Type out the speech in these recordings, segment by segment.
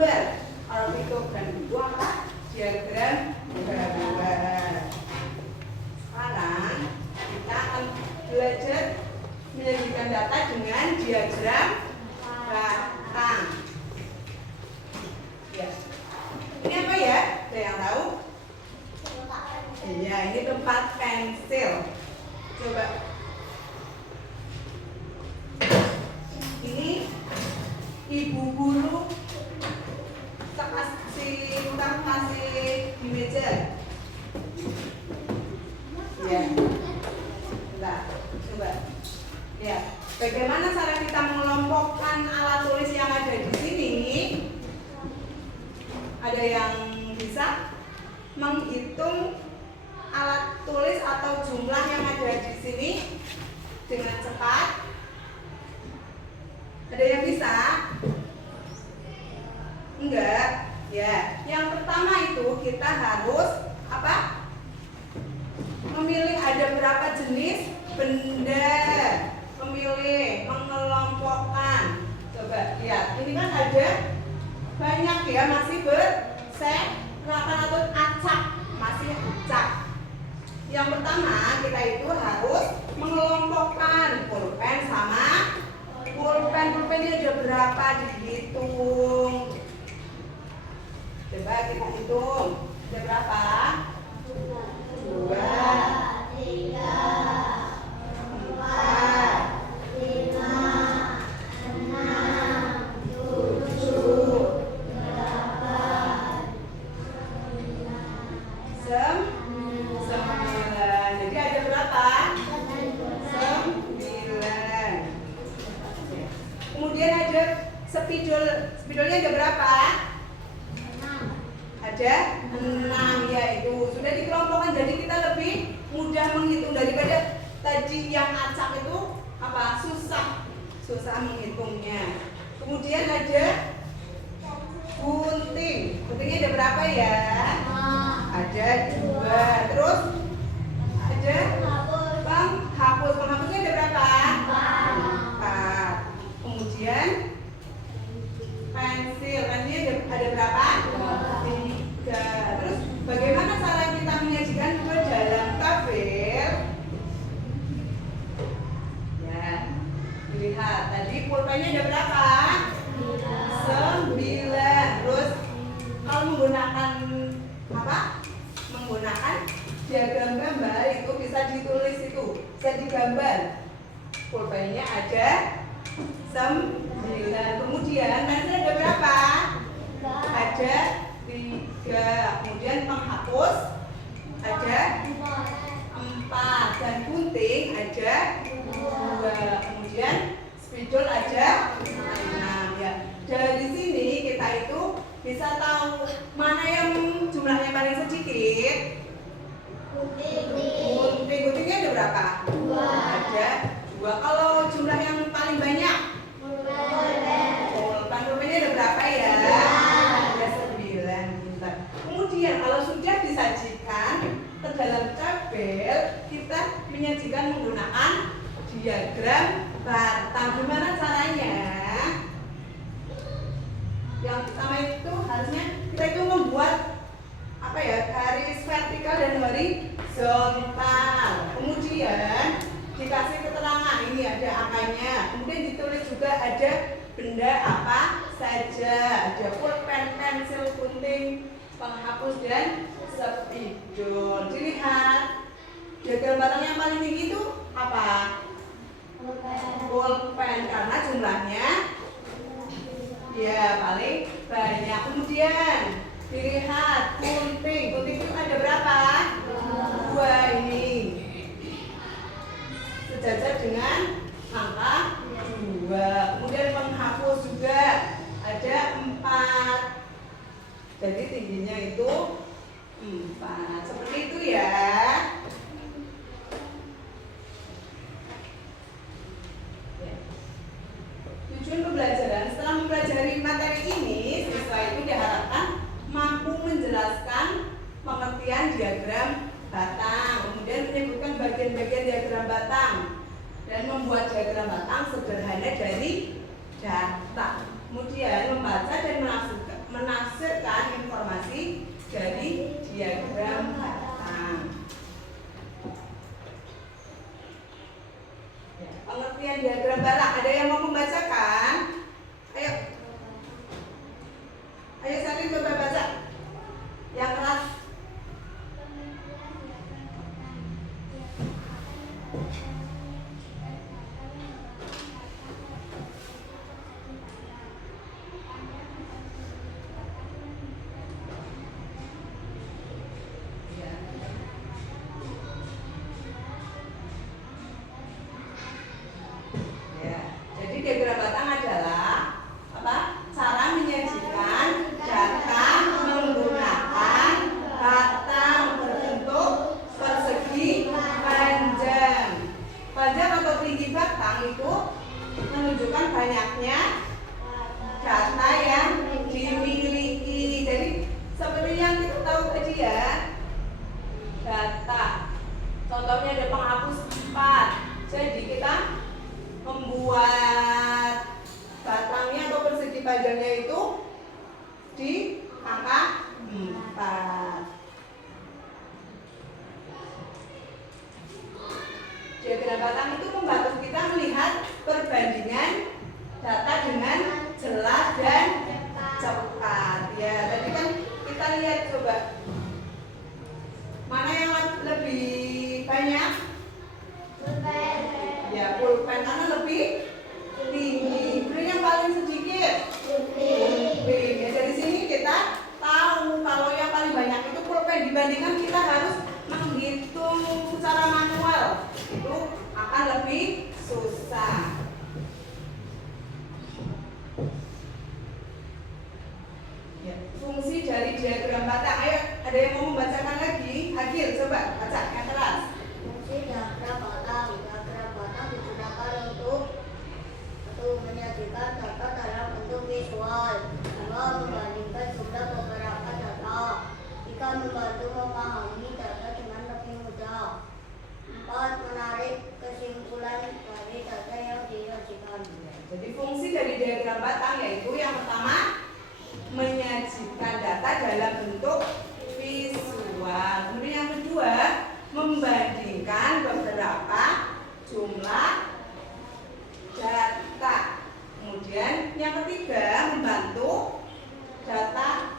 gambar. Kalau piktogram itu apa? Diagram gambar. Sekarang kita akan belajar menyajikan data dengan diagram batang. Ya. Ini apa ya? Ada yang tahu? Iya, ini tempat pensil. Coba. Ini ibu guru kasih di meja. Ya. Nah, coba. Ya. Bagaimana cara kita mengelompokkan alat tulis yang ada di sini? Ada yang bisa menghitung alat tulis atau jumlah yang ada di sini dengan cepat? Ada yang bisa? Enggak. Ya, yang pertama itu kita harus apa? Memilih ada berapa jenis benda. Memilih, mengelompokkan. Coba lihat, ini kan ada banyak ya, masih berserakan atau acak, masih acak. Yang pertama kita itu harus mengelompokkan pulpen sama pulpen. Pulpennya ada berapa, dihitung. Coba kita hitung. Ada berapa? 2, 3, 4, 5, 6, 7, 8, 9. Jadi ada berapa? 9. Kemudian ada spidol. Spidolnya ada berapa? Ada 6, yaitu sudah dikelompokkan, jadi kita lebih mudah menghitung daripada tadi yang acak itu apa? Susah menghitungnya. Kemudian ada gunting. Guntingnya ada berapa ya? Ada 2. Terus ada penghapus. Penghapusnya ada berapa? 4. Kemudian pensil. Pensilnya ada berapa? 3. Terus bagaimana cara kita menyajikan ke dalam tabel? Ya, lihat tadi pulpennya ada berapa? 9. Terus kalau menggunakan apa? Menggunakan diagram gambar itu bisa ditulis itu, bisa digambar. Pulpennya ada 9. Kemudian pensil ada berapa? Ada 3. Kemudian penghapus ada 4 dan gunting ada 2. Kemudian spidol ada 6 ya. Dari sini kita itu bisa tahu mana yang jumlahnya paling sedikit. Guntingnya ada berapa? 2. Ada 2. Kalau jumlah yang paling banyak? Pulpennya ada berapa ya? Ada 9. Kemudian kalau sudah disajikan ke dalam tabel, kita menyajikan menggunakan diagram batang. Gimana caranya? Yang pertama itu harusnya kita itu membuat apa ya, garis vertikal dan horizontal. Kemudian dikasih keterangan, ini ada angkanya. Kemudian ditulis juga ada benda apa saja. Ada pulpen, pensil, gunting, penghapus dan spidol. Dilihat diagram batang yang paling tinggi itu apa? Pulpen, karena jumlahnya ya paling banyak. Kemudian dilihat gunting. Gunting itu ada berapa? 2 ini. Sejajar dengan angka 2. Kemudian penghapus juga ada 4. Jadi tingginya itu 4. Seperti itu ya. Tujuan pembelajaran, setelah mempelajari materi ini, siswa itu diharapkan mampu menjelaskan pengertian diagram batang, kemudian menyebutkan bagian-bagian diagram batang, dan membuat diagram batang sederhana dari data. Kemudian membaca dan Ayo Sari coba baca yang keras. Diagram batang adalah apa? Cara menyajikan data menggunakan batang berbentuk persegi panjang. Panjang atau tinggi batang itu menunjukkan banyaknya data yang dimiliki. Jadi seperti yang kita tahu tadi ya, data. Contohnya ada penghapus 4. Jadi kita membuat batangnya atau persegi panjangnya itu di angka 4. Diagram batang itu membantu kita melihat perbandingan data dengan jelas dan cepat. Ya, tadi kan kita lihat coba mana yang lebih banyak. Ya, pulpen mana lebih tinggi. Beri yang paling sedikit. Pulpen. Ya, dari sini kita tahu kalau yang paling banyak itu pulpen. Dibandingkan kita harus menghitung secara manual, itu akan lebih susah. Ya, fungsi dari diagram batang. Ayo, ada yang mau membacakan lagi? Agil, coba baca yang keras. Fungsi diagram batang. Diagram batang digunakan untuk menyajikan data dalam bentuk visual. 2. Membandingkan jumlah beberapa data. 3. Membantu memahami data dengan lebih mudah. 4. Menarik kesimpulan dari data yang disajikan. Jadi fungsi dari diagram batang yaitu yang pertama menyajikan data dalam bentuk visual. Kemudian yang kedua membandingkan beberapa jumlah data. Kemudian yang ketiga membantu data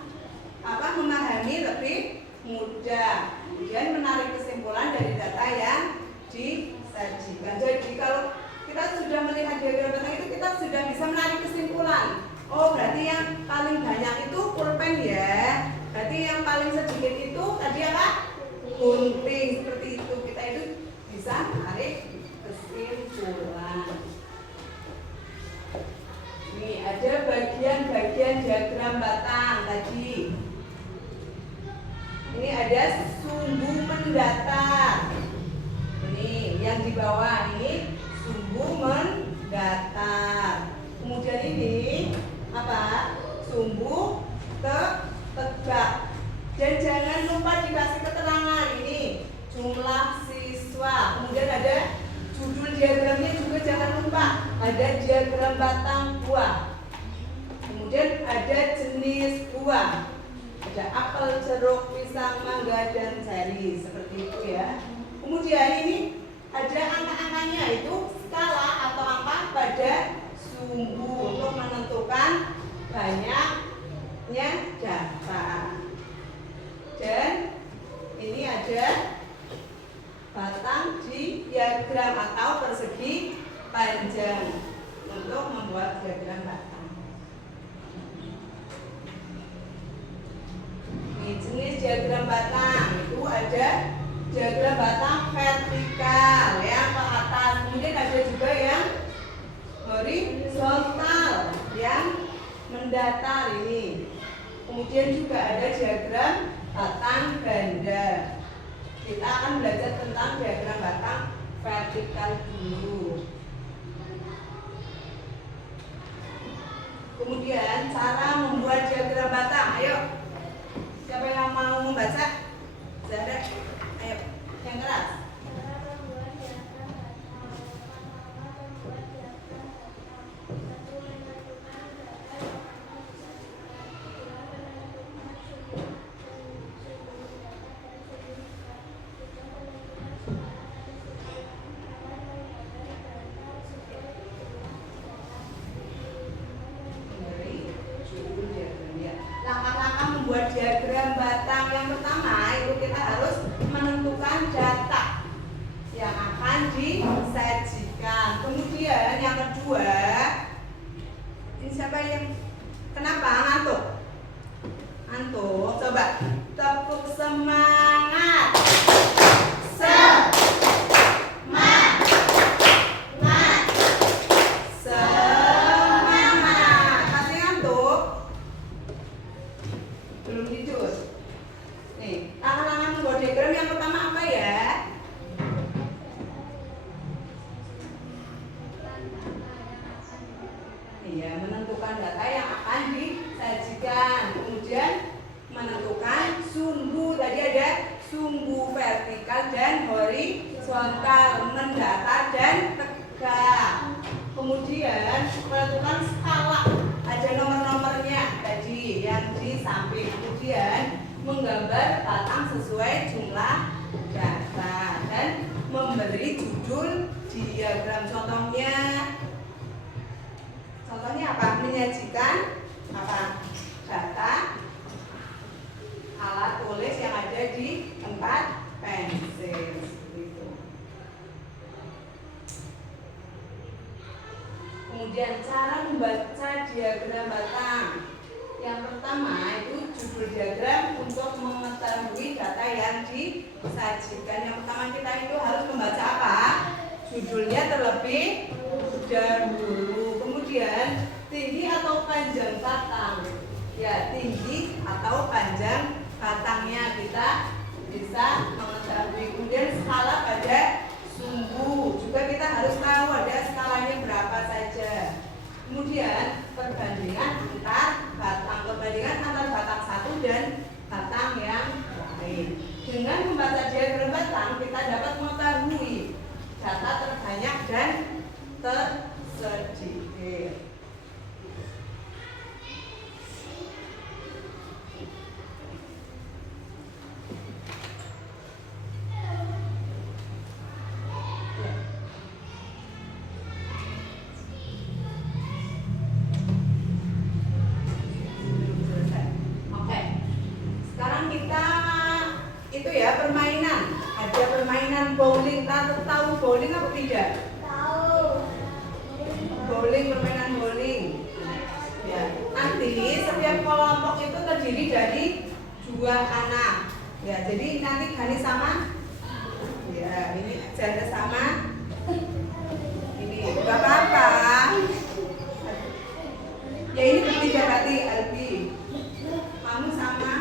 memahami lebih mudah. Kemudian menarik kesimpulan dari data yang disajikan. Jadi kalau kita sudah melihat diagram batang itu kita sudah bisa menarik kesimpulan. Oh, berarti yang paling banyak itu pulpen ya. Berarti yang paling sedikit itu tadi apa? Gunting. Seperti itu. Kita itu bisa menarik kesimpulan. Ini ada bagian-bagian diagram batang tadi. Ini ada sumbu mendatar. Ini yang di bawah ini sumbu mendatar. Kemudian ini apa? Sumbu tegak. Dan jangan lupa dikasih keterangan ini jumlah siswa. Kemudian ada judul diagramnya juga jangan lupa. Ada diagram batang buah. Kemudian ada jenis buah. Ada apel, jeruk, pisang, mangga, dan ceri. Seperti itu ya. Kemudian ini ada angka-angkanya, itu skala atau angka pada sumbu untuk menentukan banyaknya data. Dan ini ada batang diagram atau persegi panjang untuk membuat diagram batang. Ini jenis diagram batang itu ada diagram batang vertikal yang ke atas, kemudian ada juga yang horizontal yang mendatar ini. Kemudian juga ada diagram batang ganda. Kita akan belajar tentang diagram batang vertikal dulu. Kemudian cara membuat diagram batang. Ayo, siapa yang mau membaca? Zahra, ayo, yang keras. disajikan. Kemudian yang kedua, ini siapa yang kenapa ngantuk? Ngantuk. Coba tepuk semangat. Semangat. Masih ngantuk? Belum tidur. Nih, tangan-tangan membuat diagram yang pertama apa ya? Iya, menentukan data yang akan disajikan. Kemudian menentukan sumbu. Tadi ada sumbu vertikal dan horizontal, mendatar dan tegak. Kemudian menentukan skala. Ada nomor-nomornya tadi yang di samping. Kemudian menggambar batang sesuai jumlah data dan memberi judul diagram. Contohnya apa? Menyajikan apa? Data, alat tulis yang ada di tempat pensil. Gitu. Kemudian cara membaca diagram batang. Yang pertama itu judul diagram untuk mengetahui data yang disajikan. Yang pertama kita itu harus membaca apa? Judulnya terlebih dahulu. Kemudian tinggi atau panjang batang. Ya, tinggi atau panjang batangnya kita bisa mengetahui. Kemudian skala pada sumbu. Juga kita harus tahu ada skalanya berapa saja. Kemudian perbandingan antar batang satu dan batang yang lain. Dengan membaca diagram batang kita dapat mengetahui data terbanyak dan tersedikit. Permainan. Ada permainan bowling. Tahu bowling apa tidak? Tahu. Bowling, permainan bowling. Ya, nanti setiap kelompok itu terdiri dari 2 anak. Ya, jadi nanti Gani sama. Ya, ini Janda sama. Ini enggak apa-apa. Ya, ini bertiga berarti Albi. Kamu sama.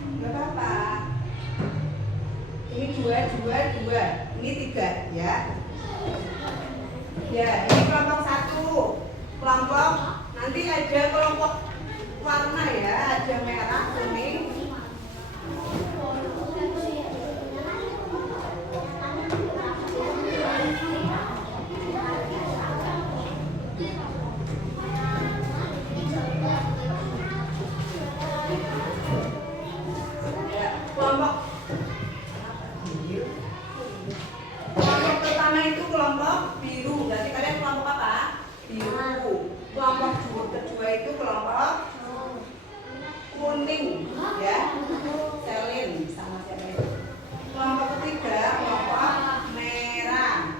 Enggak apa-apa. Ini 2, ini 3 ya. Ya, ini kelompok 1. Kelompok nanti ada kelompok warna ya, ada merah, kuning. Ya, kelompok pertama itu kelompok biru. Berarti kalian kelompok apa? Biru. Kelompok kedua itu kelompok kuning, ya. Selin sama siapa itu? Kelompok ketiga kelompok merah.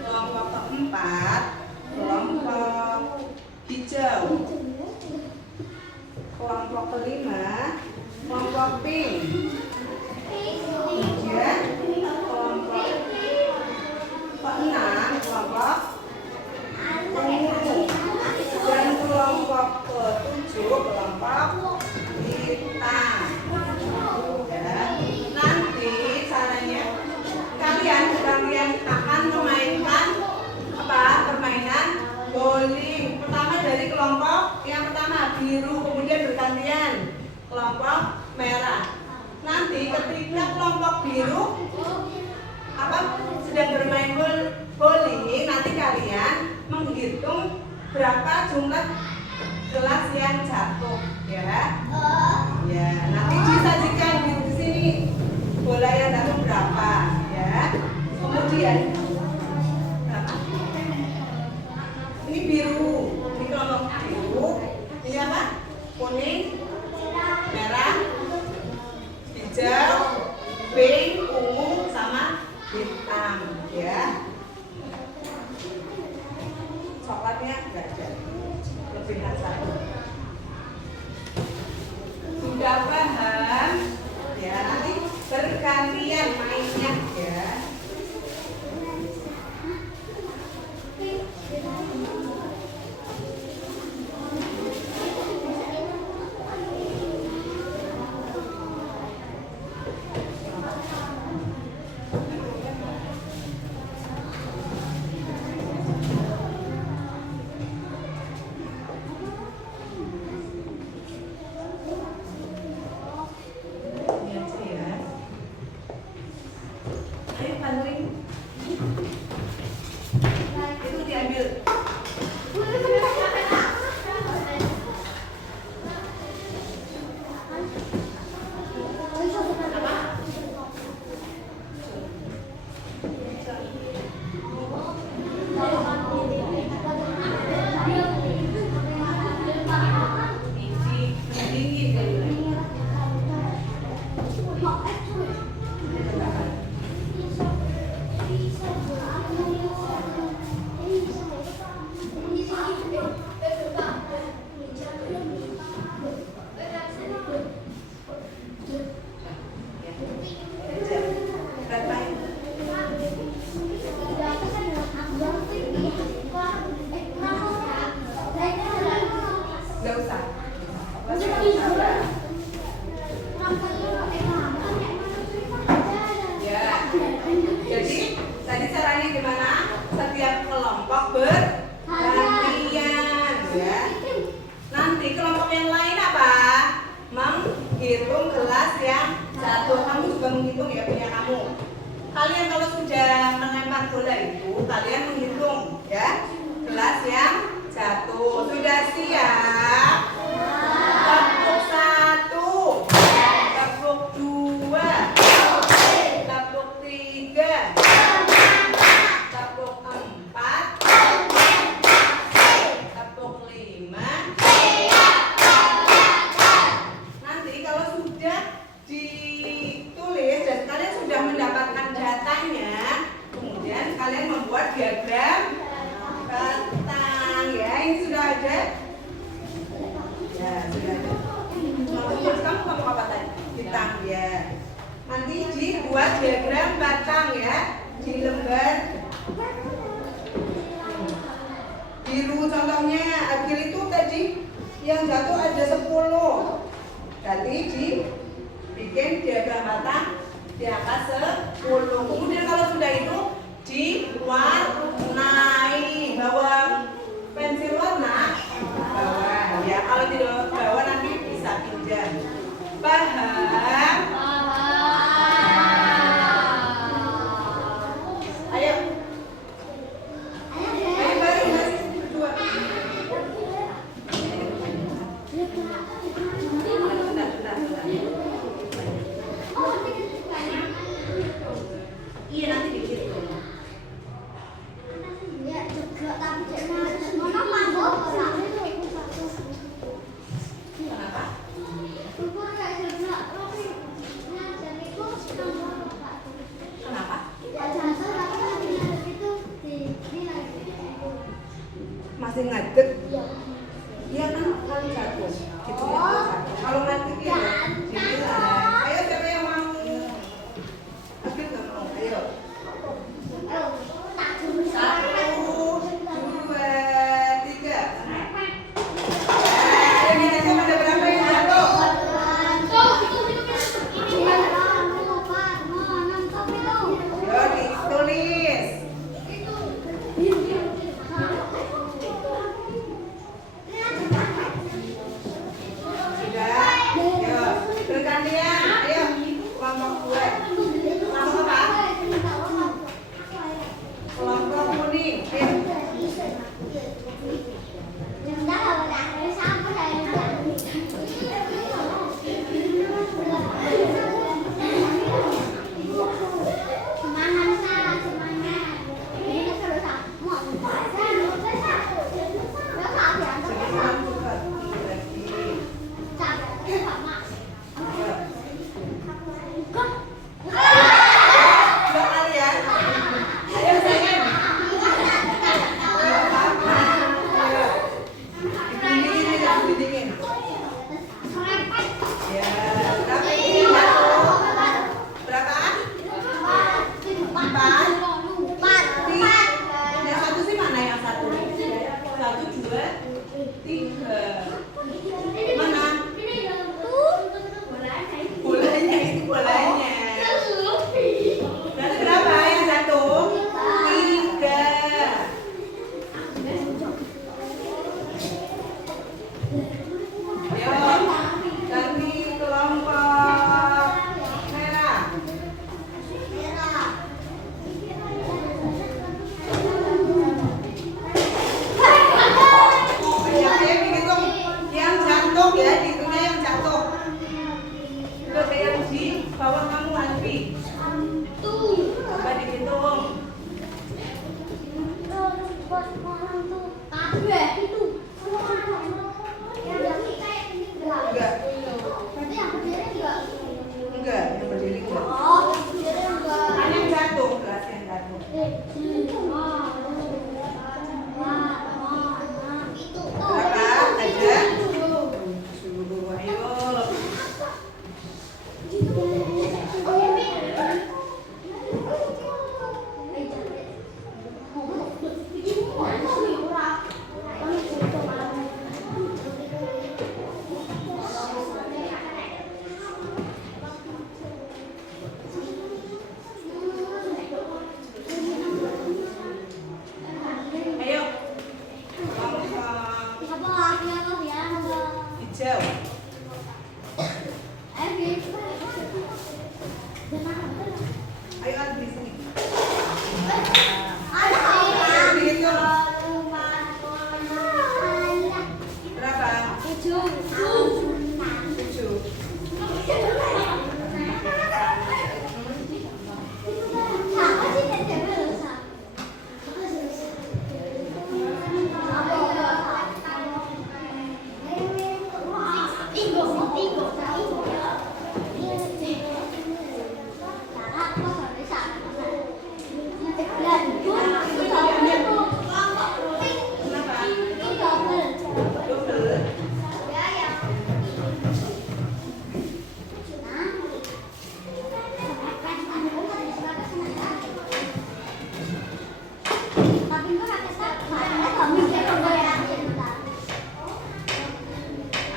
Kelompok keempat kelompok hijau. Kelompok kelima kelompok pink. Kemudian kelompok keenam kelompok ungu. Dan kelompok ke-7 kelompok hitam. Ya. Nanti caranya kalian akan memainkan apa? Permainan bowling. Pertama dari kelompok yang pertama biru, kemudian bergantian kelompok merah. Nanti ketika kelompok biru sedang bermain bowling, nanti kalian menghitung berapa jumlah gelas yang jatuh, ya. Ya, nanti disajikan di sini bola yang jatuh berapa, ya. Kemudian berapa? Ini biru, ini kelompok biru. Ini apa? Kuning, merah, hijau, pink, ungu, sama hitam. dihitung gelas yang jatuh. Kamu juga menghitung ya punya kamu. Kalian kalau sudah melempar bola itu, kalian menghitung ya gelas yang jatuh. Sudah siap? Tepuk 1, tepuk 2, tepuk 3, tepuk 4, tepuk 5. Nanti kalau sudah ditulis dan kalian sudah mendapatkan datanya, kemudian kalian membuat diagram batang ya. Ini sudah ada? Ya, sudah ada. Terus kamu apa tadi? Hitam ya. Nanti dibuat diagram batang ya di lembar biru. Contohnya Agil itu tadi yang jatuh ada 10. Jadi dibikin diagram batang di angka 10. Kemudian kalau sudah itu diwarnai, bawa pensil warna bawah ya. Kalau tidak bawa nanti bisa pinjam. Paham? Ayo. Ayo bareng mas berdua. Iya nanti dihitung. Ya juga tapi mana mangkok orang. Kenapa? Kenapa? Masih ngadeg? Iya kan kalau jatuh gitu ya. Kalau ngadeg ya dibilang. Ayo siapa yang mau? Agil nggak mau. Ayo. 1, 2, 3. Ini aja ada berapa yang jatuh? Yo ditulis. Ayo Al, di sini. Berapa? 7.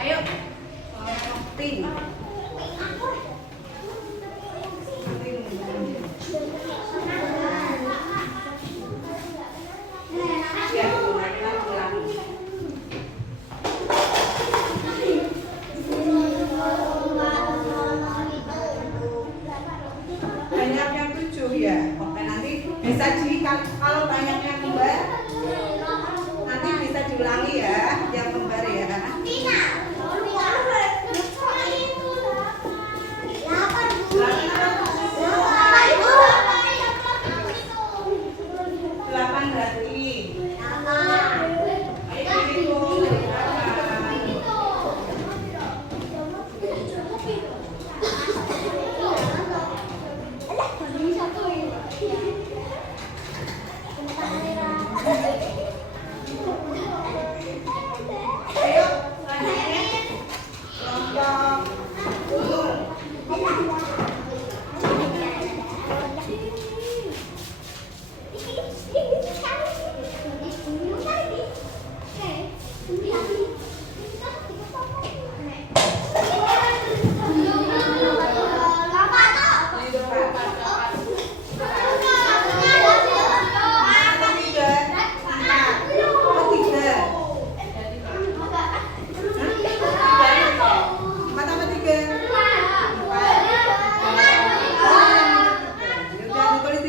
Ayo. Pink. Ya, ulang. Banyak yang 7 ya. Oke, nanti bisa kalau banyaknya kembar nanti bisa diulangi ya yang kembar ya. 8 berarti. Ayo dihitung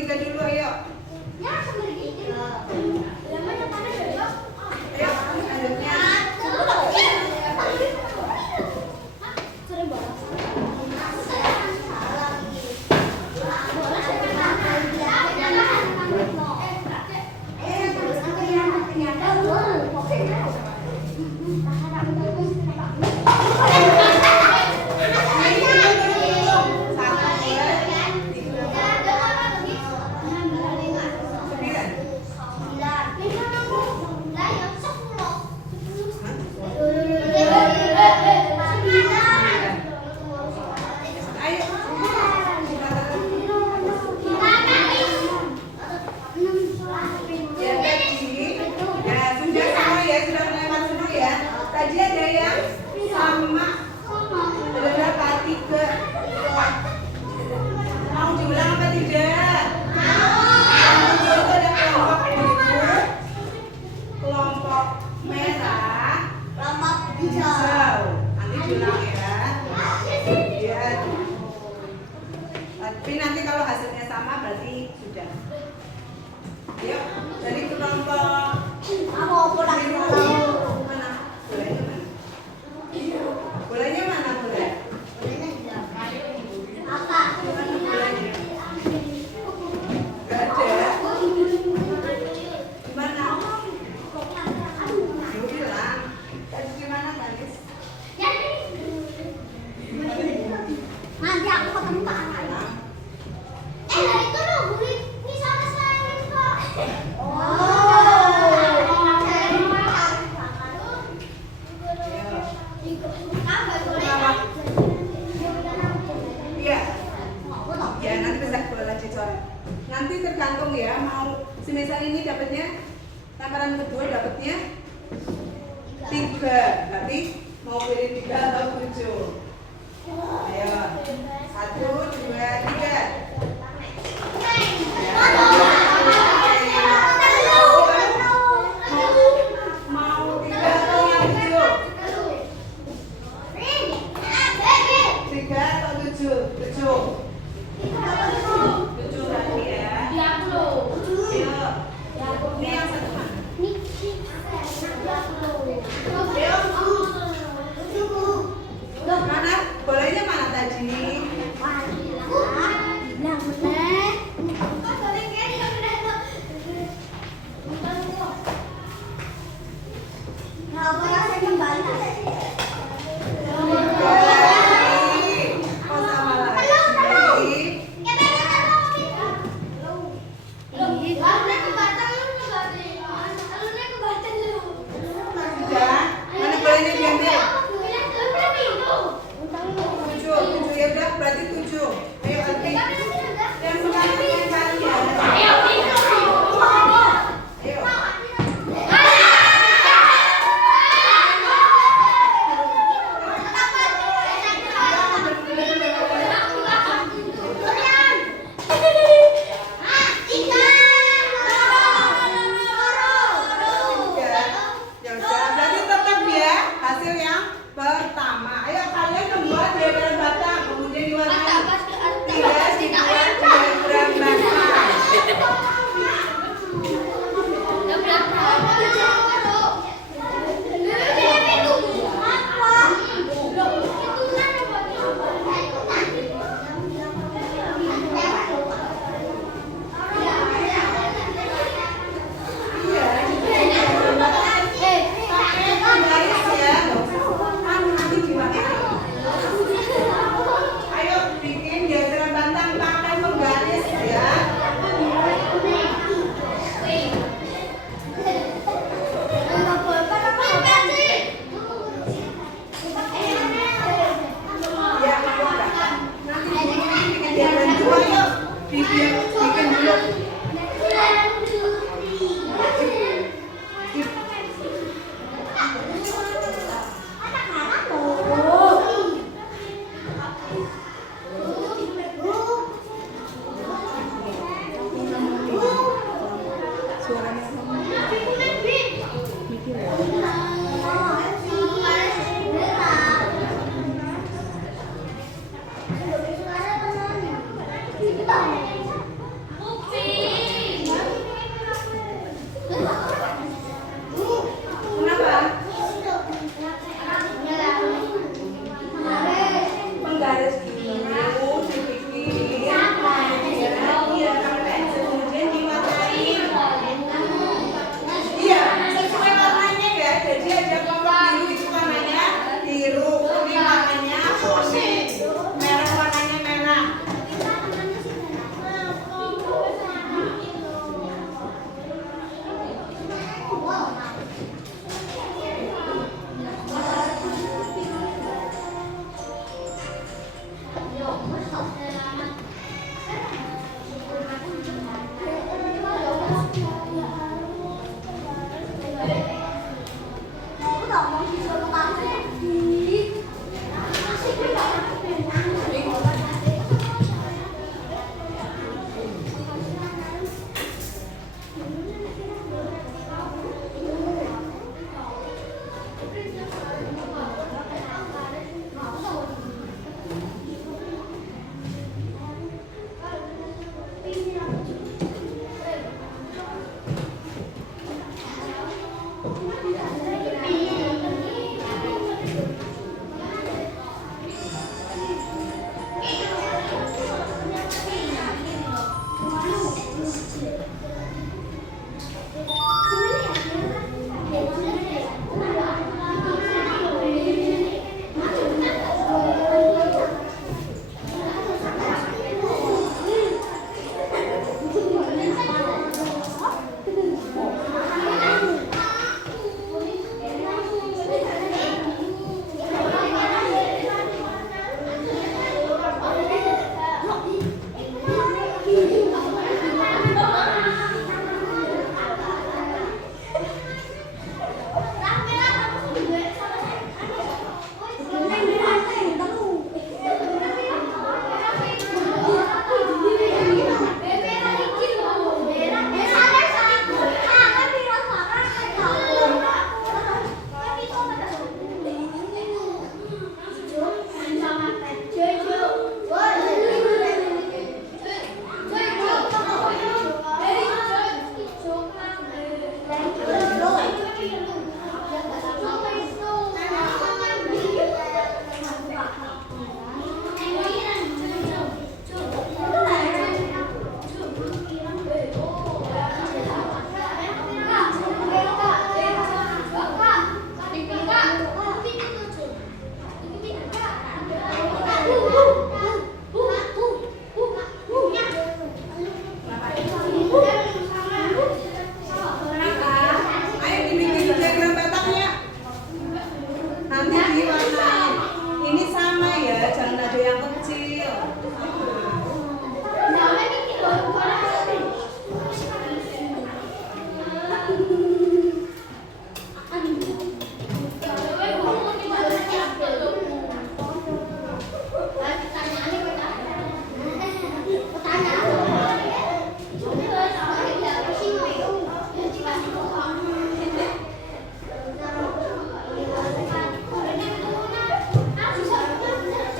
dari berapa? Ayo, selanjutnya kelompok burung. Tadi ada yang sama. Ada berapa? 3. Mau diulang apa tidak? Mau. Itu ada kelompok biru, kelompok merah, Kelompok hijau. Nanti diulang ya. Ya. Tapi nanti kalau hasilnya sama berarti sudah. Yuk, dari kelompok biru. Bolanya mana boleh? Gak ada. Gimana? Bilang. Tadi gimana Tanis? Nanti aku ketemu Pak Anak. Itu loh, ini sama saya kok. Iya. Ya nanti bisa boleh lanjut soalnya. Nanti tergantung ya mau semisal ini dapatnya tamparan kedua dapatnya 3. Berarti mau pilih 3 atau 7. Ayo. 1, 2, 3. Mau 3 atau yang hijau? 3 atau 7 lagi ya. Ayo. Ini yang satu mana? Ayo. Mana? Bolanya mana tadi? Oh, sama lagi. Sudah. Mana bolanya diambil? 7 ya udah berarti 7. Ayo lagi. Yang sekarang yang kalian. Ayo. Ya udah, berarti tetap ya hasil yang pertama. Ayo kalian membuat diagram batang, kemudian diwarnai.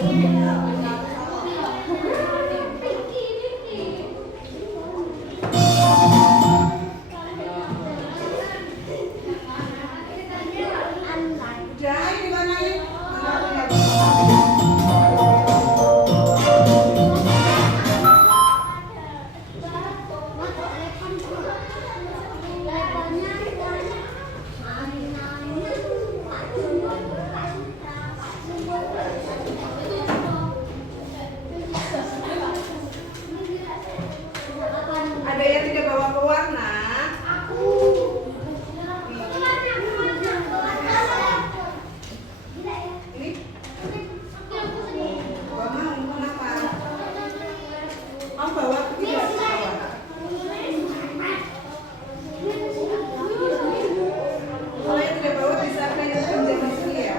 Udah, ini mana nih? Ada yang tidak bawa pewarna? Ini? Bawa mau, kenapa? Mau bawa tidak? Bawa. Kalau yang tidak bawa bisa pinjam di sini ya.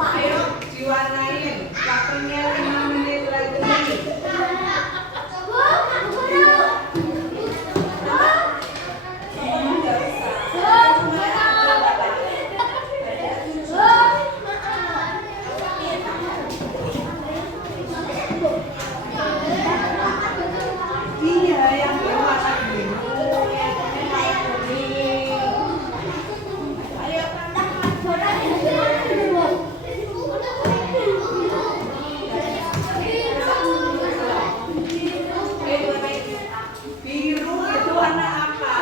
Ayo diwarnain. Waktunya 5 menit lagi. Iya, yang warna biru, yang kuning. Ayo. Biru itu warna apa?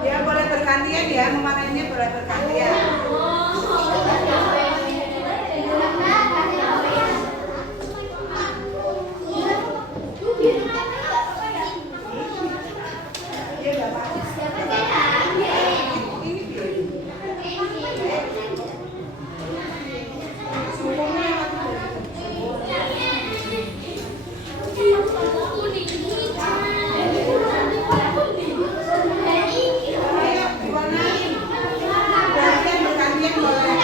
Ya boleh bergantian ya, memakainya boleh bergantian. Iya Bapak. Ini biru. Sukunya apa? Ayo diwarnain. Bergantian bergantian boleh.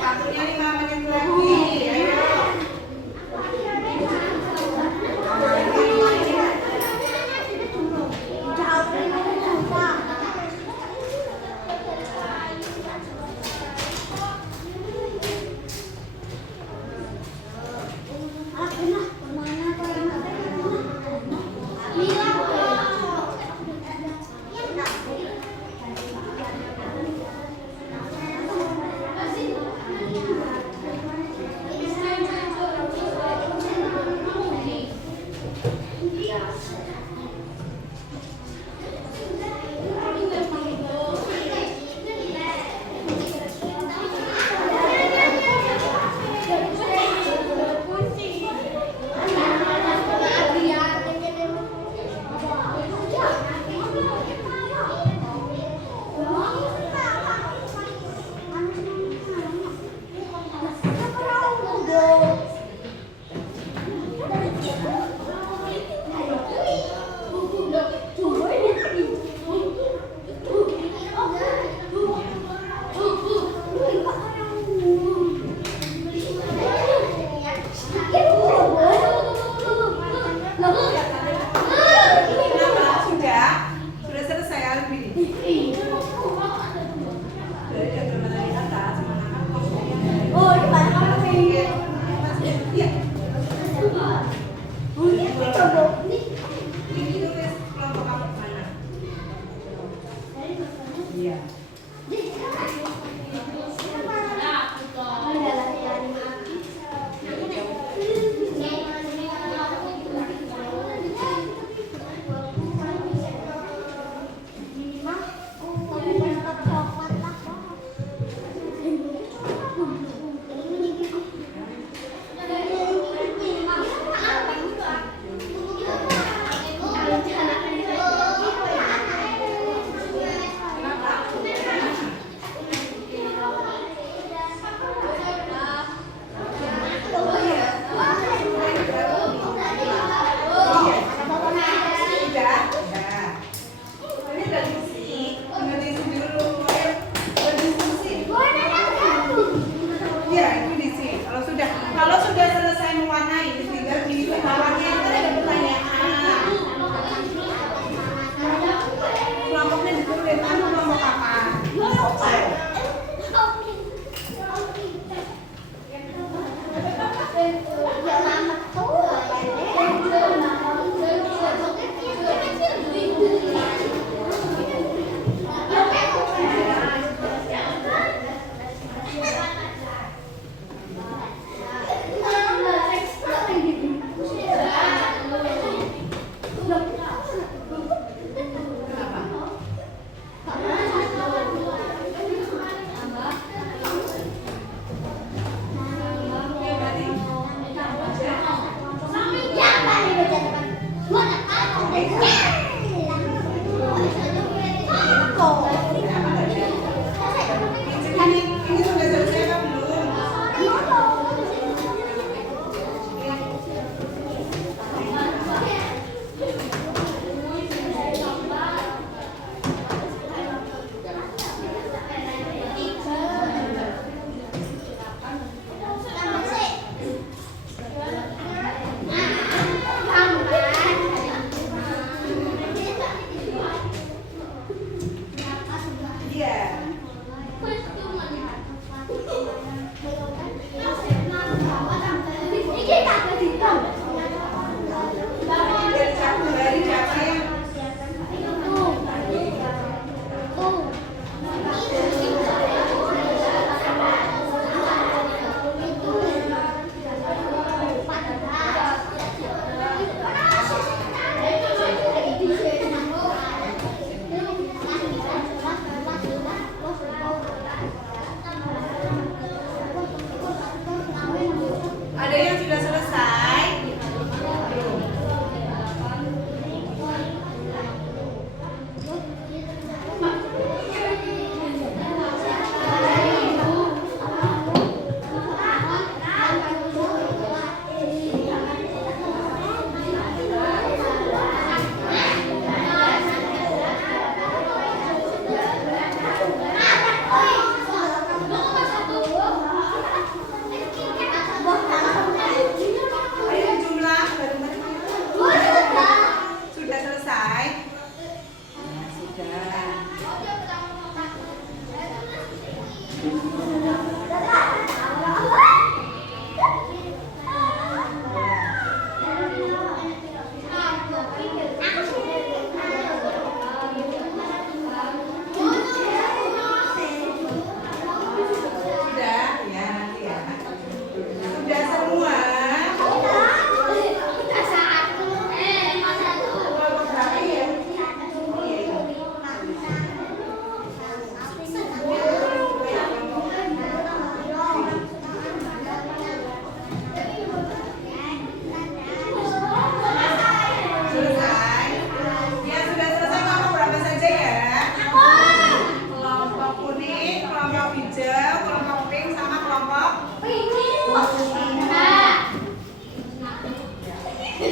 Waktunya 5 menit lagi. Ayo.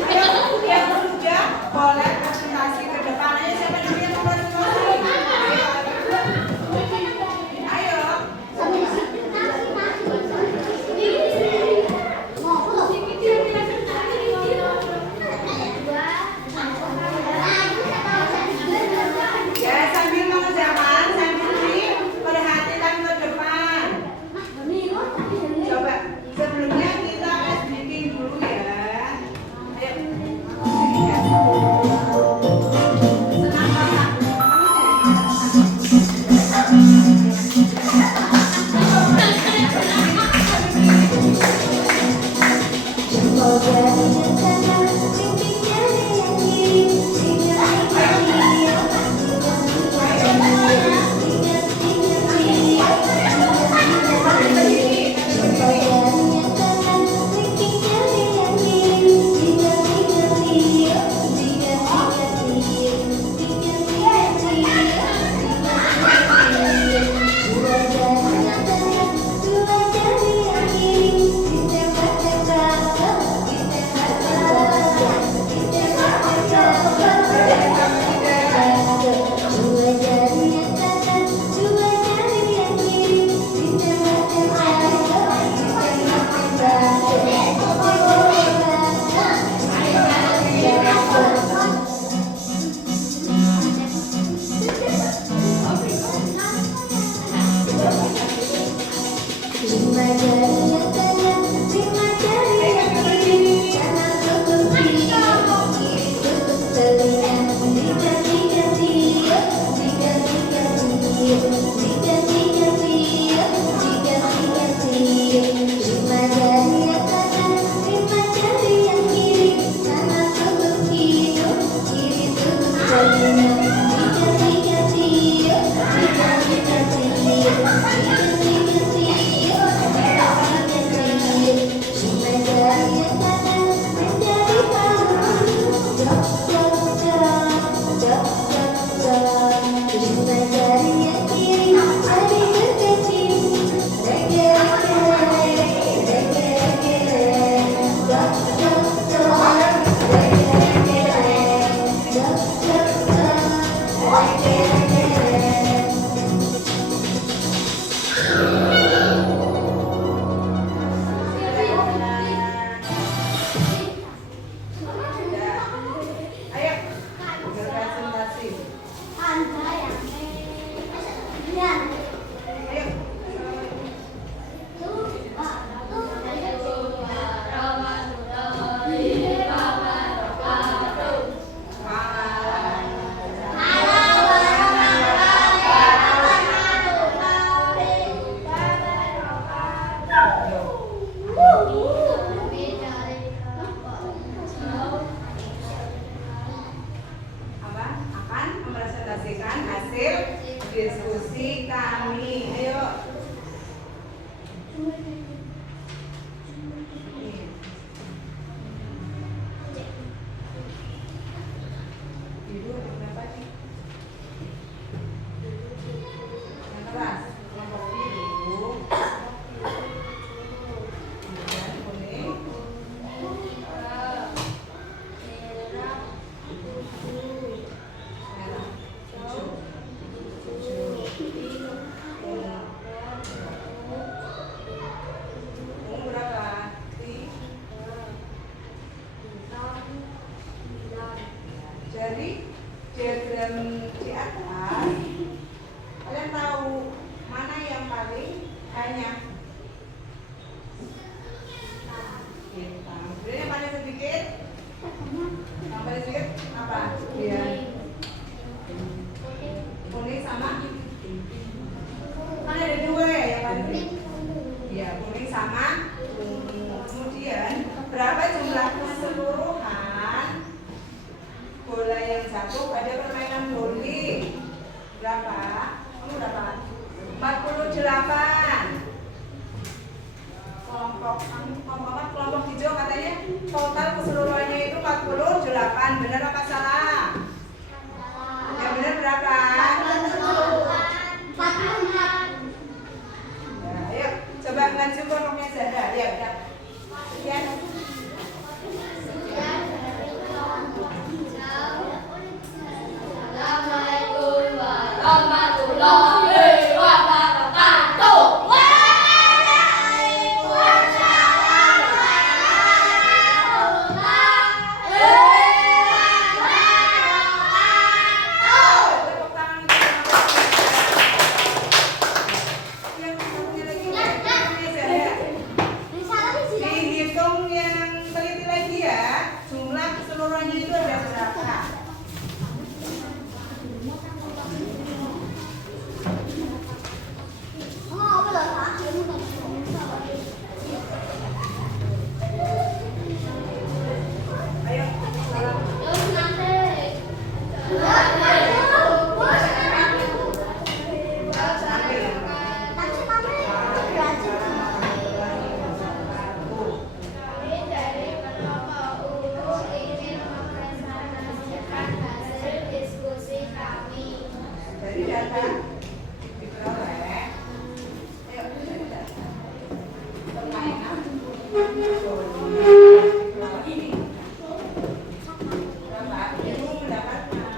Ayo, yang muda boleh presentasi ke depan. Ayo, siapa namanya mau presentasi? Ayo. Ya, sambil mengerjakan, sambil diperhatikan ke depan. Coba sebelumnya kita bikin dulu ya. Ayo. Senang banget. Ayo, berpresentasi. Ayo. Apa? Akan mempresentasikan hasil diskusi kami. Ayo. Ibu berapa sih? Yang keras. Kelompok biru. Kemudian kuning. Merah. Hijau. Ungu berapa? Jadi diagram di atas, kalian tahu mana yang paling banyak? Hitam. Kemudian yang paling sedikit? Yang paling sedikit apa? Iya. Kuning sama? Kan ada dua ya yang paling sedikit? Iya, kuning sama ungu. Kemudian berapa jumlah keseluruhan bola yang jatuh pada permainan bowling? Berapa? Kamu berapa? 48. Kelompok hijau katanya total keseluruhannya itu 48. Benar apa salah? Yang benar berapa? 46. Ya, ayo coba ngaji kelompoknya Zahra. ya udah. Sekian. Assalamualaikum warahmatullahi wabarakatuh. Tepuk tangan yang satunya lagi ya. Dihitung yang teliti lagi ya. Jumlah keseluruhannya itu ada berapa? Ayo. Jadi data diperoleh. Ayo, data. Permainan. Ini. Berapa? Ibu mendapatkan.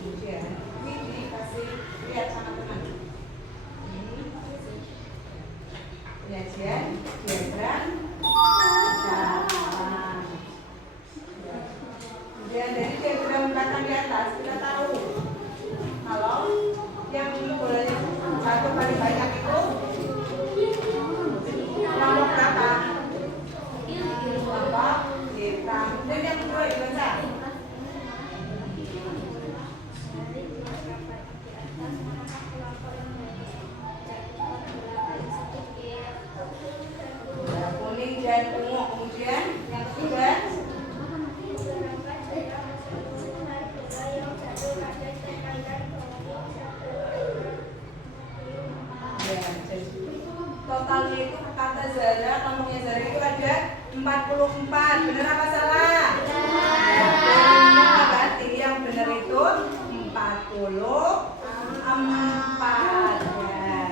Ujian. Ini dikasih lihat sama teman. Ini penyajian, diagram, data. Kemudian dari diagram belakang di atas kita tahu kalau yang boleh satu kali banyak itu kelompok berapa? Kelompok hitam. Dan yang kedua dibaca. Kuning dan ungu. Kemudian yang ketiga ya, jadi totalnya itu kata Zara, kelompoknya Zara itu ada 44. Benar apa salah? Benar. Berarti yang benar itu 44 ya.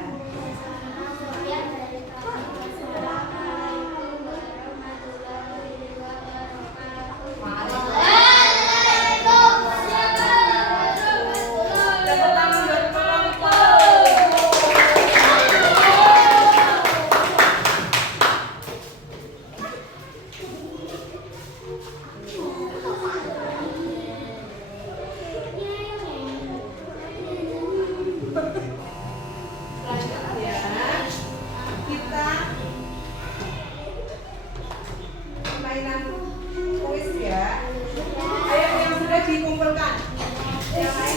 Tepuk tangan buat kelompok. Selanjutnya kita mainan kuis ya. Ayo yang sudah dikumpulkan. Yang lain.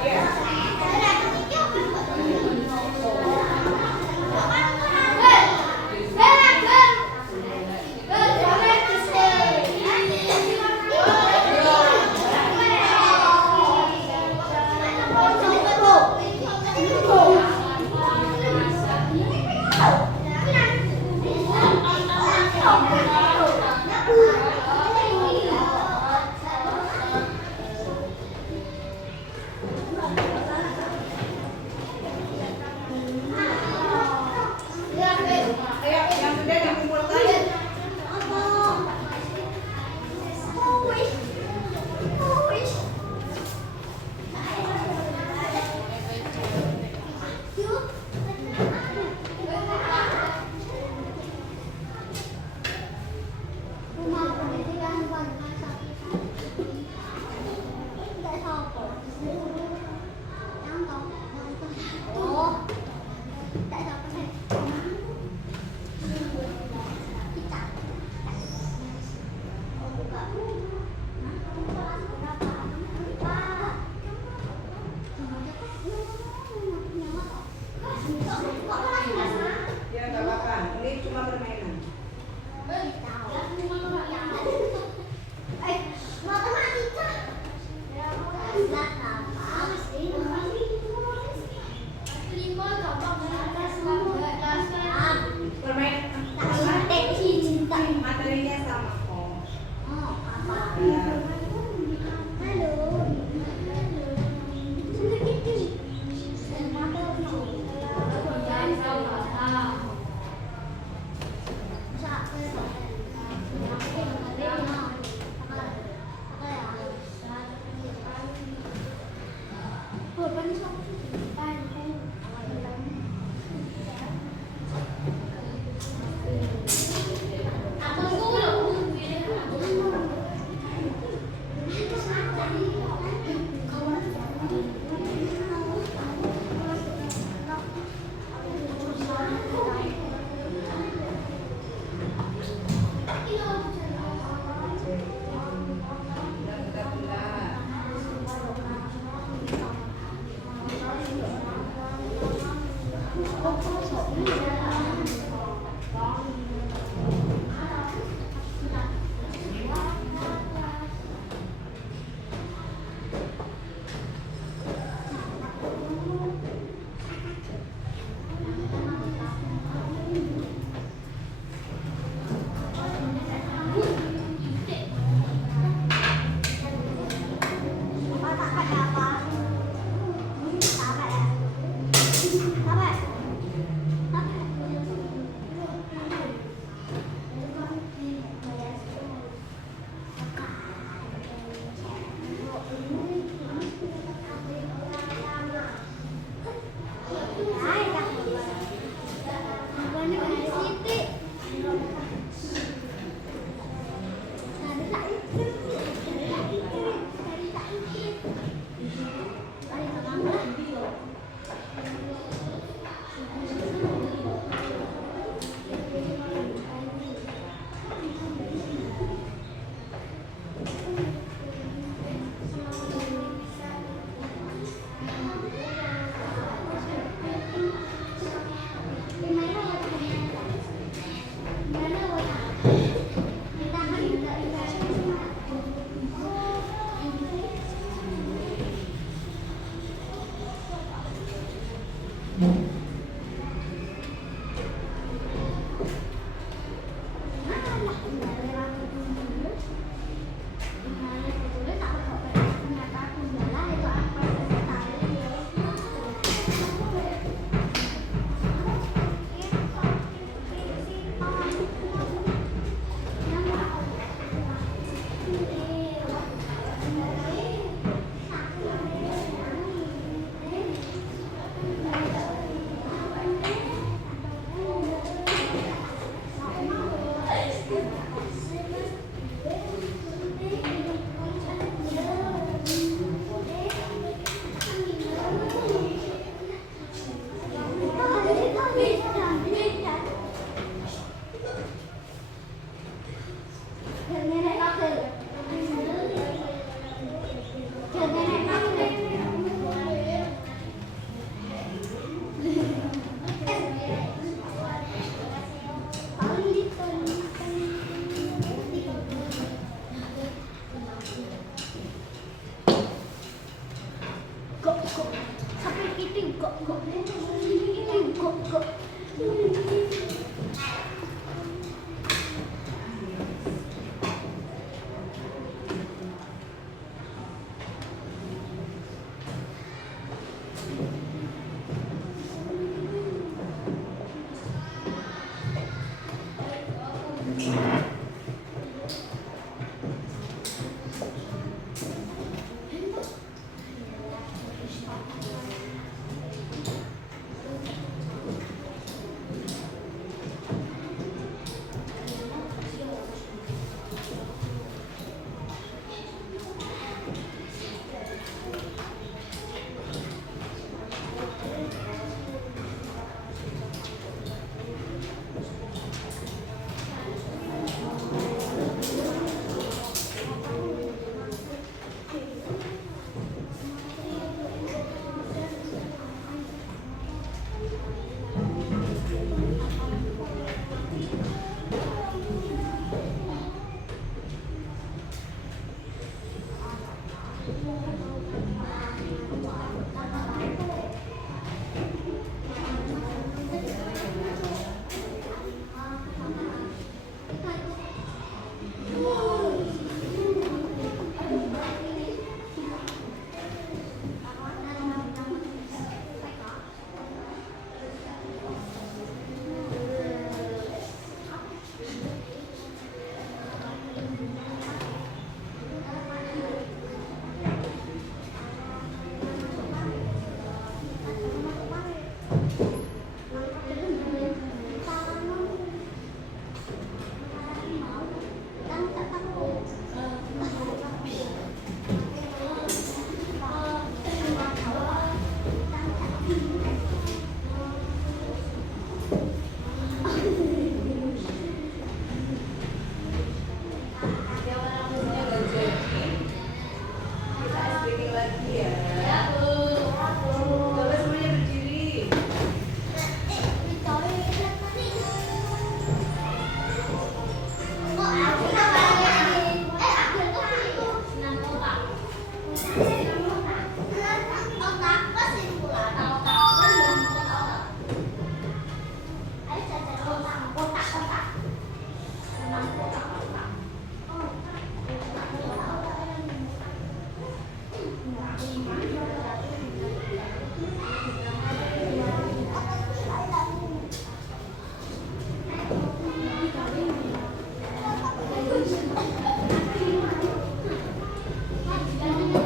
Iya. Ayo yang sudah dikumpulkan. Ya nggak apa-apa. Ini cuma permainan. Matematika.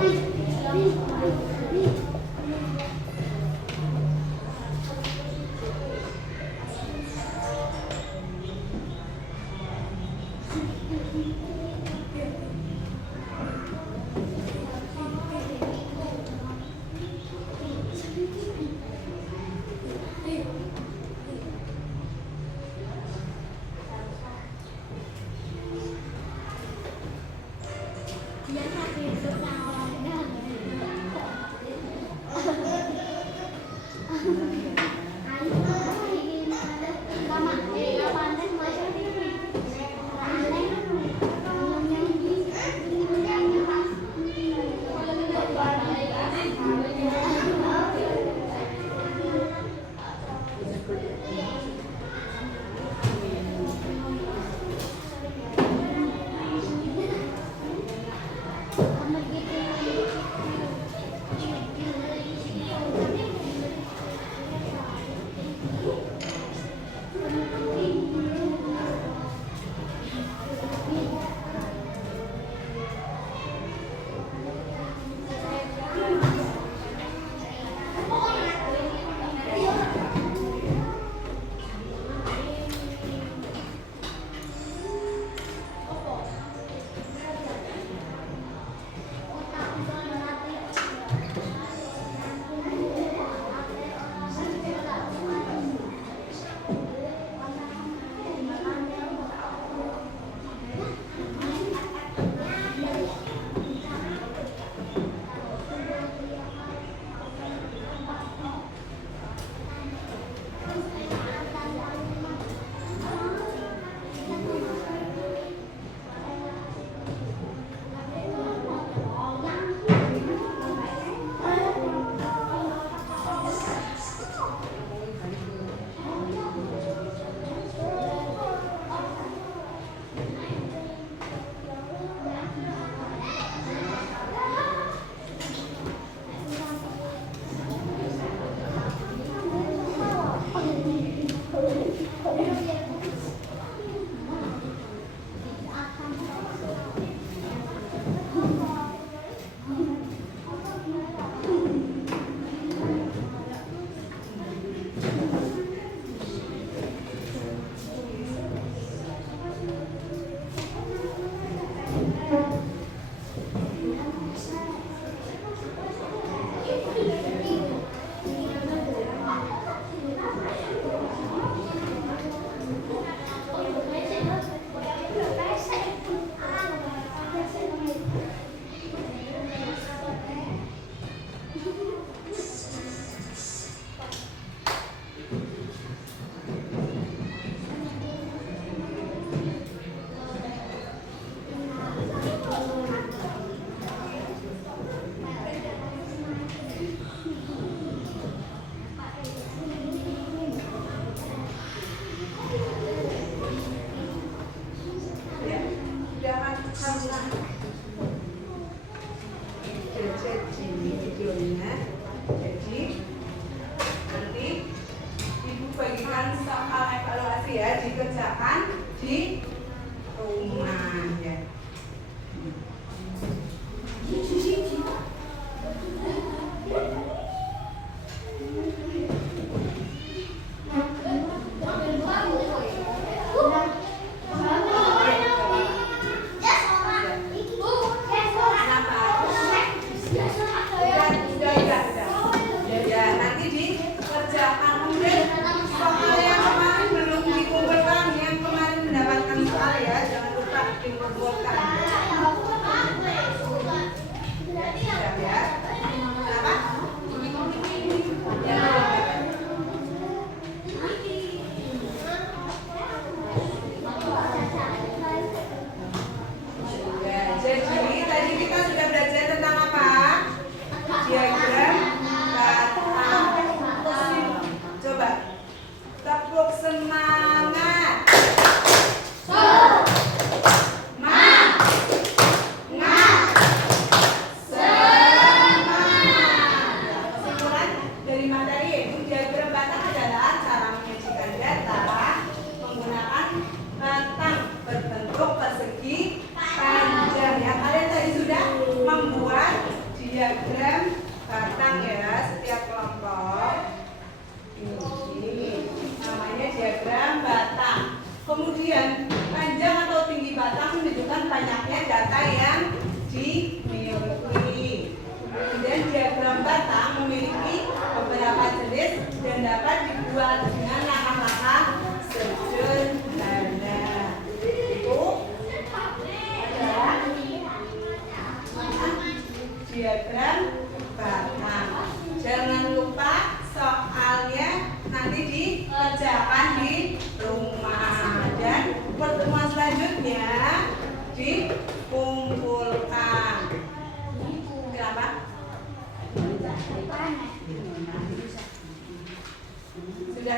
Thank you.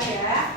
ya.